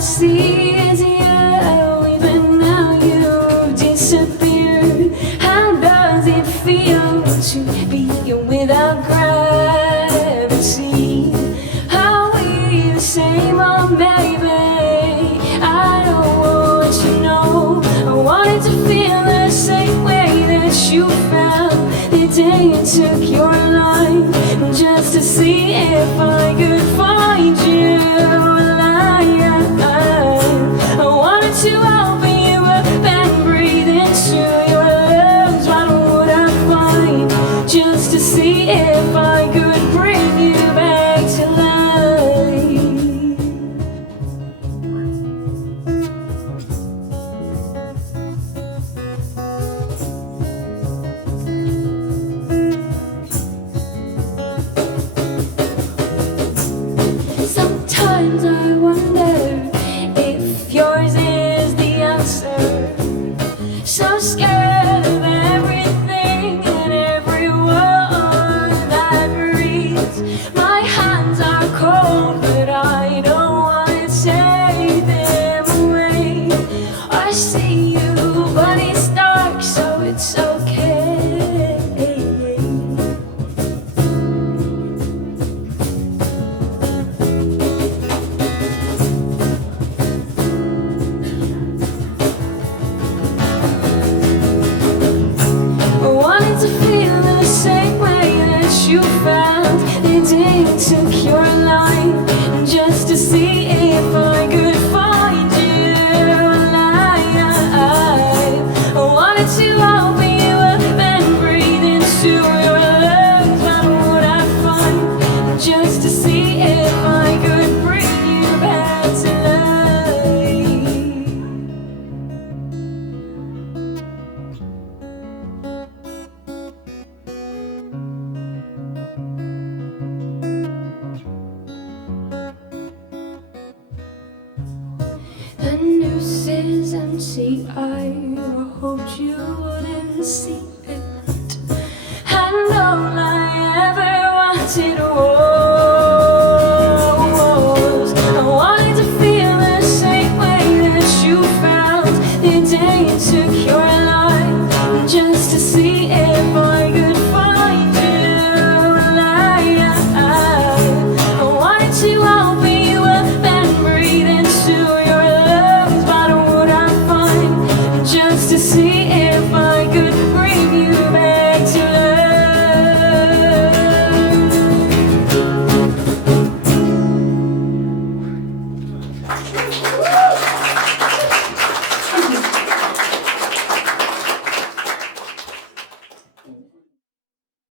see is you, even now you've disappeared. How does it feel to be without gravity? Are we the same, oh baby? I don't want to know. I wanted to feel the same way that you felt the day you took your life, just to see if I could find you alive. I wanted to open you up and breathe into your lungs. What would I find, just to see if I could bring you back to life? Sometimes I wonder if yours is the answer. So scared of everything and everyone that breathes. My hands are cold, but I don't want to take them away. I see you, but it's dark, so it's okay. To feel the same way that you felt the day you took your life, just to see if I could find you alive. I wanted to open you up and breathe into your lungs. What would I find, just to see if I could bring you back to the noose is empty. I hoped you wouldn't see it.